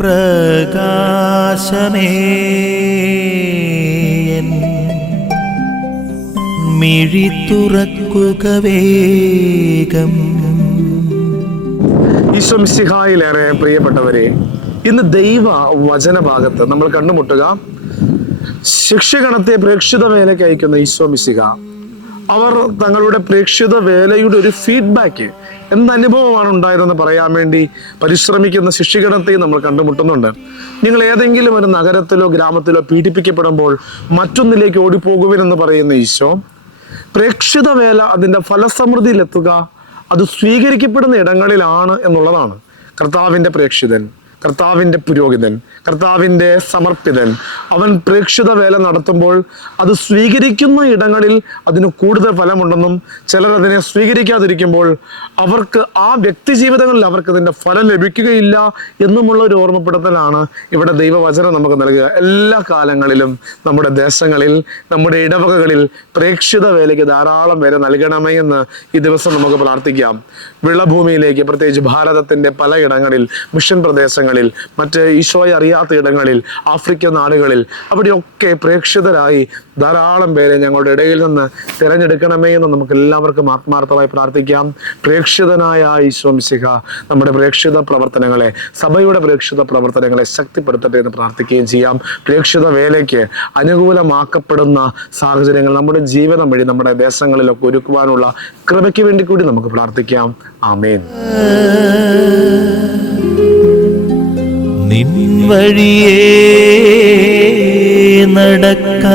പ്രകാശമേ മിഴി തുറക്കുക വേഗം. ഈശോ മിശിഹായിലേറെ പ്രിയപ്പെട്ടവരെ, ഇന്ന് ദൈവ വചനഭാഗത്ത് നമ്മൾ കണ്ടുമുട്ടുക ശിക്ഷഗണത്തെ പ്രേക്ഷിത വേലയ്ക്ക് അയക്കുന്ന ഈശോ മിശിഹ. അവർ തങ്ങളുടെ പ്രേക്ഷിത വേലയുടെ ഒരു ഫീഡ്ബാക്ക്, എന്തനുഭവമാണ് ഉണ്ടായതെന്ന് പറയാൻ വേണ്ടി പരിശ്രമിക്കുന്ന ശിഷ്യഗണത്തെയും നമ്മൾ കണ്ടുമുട്ടുന്നുണ്ട്. നിങ്ങൾ ഏതെങ്കിലും ഒരു നഗരത്തിലോ ഗ്രാമത്തിലോ പീഡിപ്പിക്കപ്പെടുമ്പോൾ മറ്റൊന്നിലേക്ക് ഓടിപ്പോകുവിനെന്ന് പറയുന്ന ഈശോ, പ്രേക്ഷിത വേല അതിൻ്റെ ഫലസമൃദ്ധിയിലെത്തുക അത് സ്വീകരിക്കപ്പെടുന്ന ഇടങ്ങളിലാണ് എന്നുള്ളതാണ്. കർത്താവിൻ്റെ പ്രേക്ഷിതൻ, കർത്താവിൻ്റെ പുരോഹിതൻ, കർത്താവിൻ്റെ സമർപ്പിതൻ, അവൻ പ്രേക്ഷിത വേല നടത്തുമ്പോൾ അത് സ്വീകരിക്കുന്ന ഇടങ്ങളിൽ അതിന് കൂടുതൽ ഫലമുണ്ടെന്നും ചിലർ അതിനെ സ്വീകരിക്കാതിരിക്കുമ്പോൾ അവർക്ക് ആ വ്യക്തി ജീവിതങ്ങളിൽ അവർക്ക് അതിൻ്റെ ഫലം ലഭിക്കുകയില്ല എന്നുമുള്ള ഒരു ഓർമ്മപ്പെടുത്തലാണ് ഇവിടെ ദൈവവചനം നമുക്ക് നൽകുക. എല്ലാ കാലങ്ങളിലും നമ്മുടെ ദേശങ്ങളിൽ, നമ്മുടെ ഇടവകകളിൽ പ്രേക്ഷിത വേലയ്ക്ക് ധാരാളം വേല നൽകണമേ എന്ന് ഈ ദിവസം നമുക്ക് പ്രാർത്ഥിക്കാം. വിളഭൂമിയിലേക്ക്, പ്രത്യേകിച്ച് ഭാരതത്തിൻ്റെ പലയിടങ്ങളിൽ, മിഷൻ പ്രദേശങ്ങളിൽ, മറ്റ് ഈശോയെ അറിയാത്ത ഇടങ്ങളിൽ, ആഫ്രിക്കൻ നാടുകളിൽ, അവിടെയൊക്കെ പ്രേക്ഷിതരായി ധാരാളം പേരെ ഞങ്ങളുടെ ഇടയിൽ നിന്ന് തിരഞ്ഞെടുക്കണമേ എന്ന് നമുക്ക് എല്ലാവർക്കും ആത്മാർത്ഥമായി പ്രാർത്ഥിക്കാം. പ്രേക്ഷിതനായ ഈശോ മിശിഹ നമ്മുടെ പ്രേക്ഷിത പ്രവർത്തനങ്ങളെ, സഭയുടെ പ്രേക്ഷിത പ്രവർത്തനങ്ങളെ ശക്തിപ്പെടുത്തട്ടെ എന്ന് പ്രാർത്ഥിക്കുകയും ചെയ്യാം. പ്രേക്ഷിത വേലയ്ക്ക് അനുകൂലമാക്കപ്പെടുന്ന സാഹചര്യങ്ങൾ നമ്മുടെ ജീവിതം വഴി നമ്മുടെ ദേശങ്ങളിലൊക്കെ ഒരുക്കുവാനുള്ള കൃപയ്ക്ക് വേണ്ടി കൂടി നമുക്ക് പ്രാർത്ഥിക്കാം. ആമേൻ. നിൻ വഴിയേ നടക്ക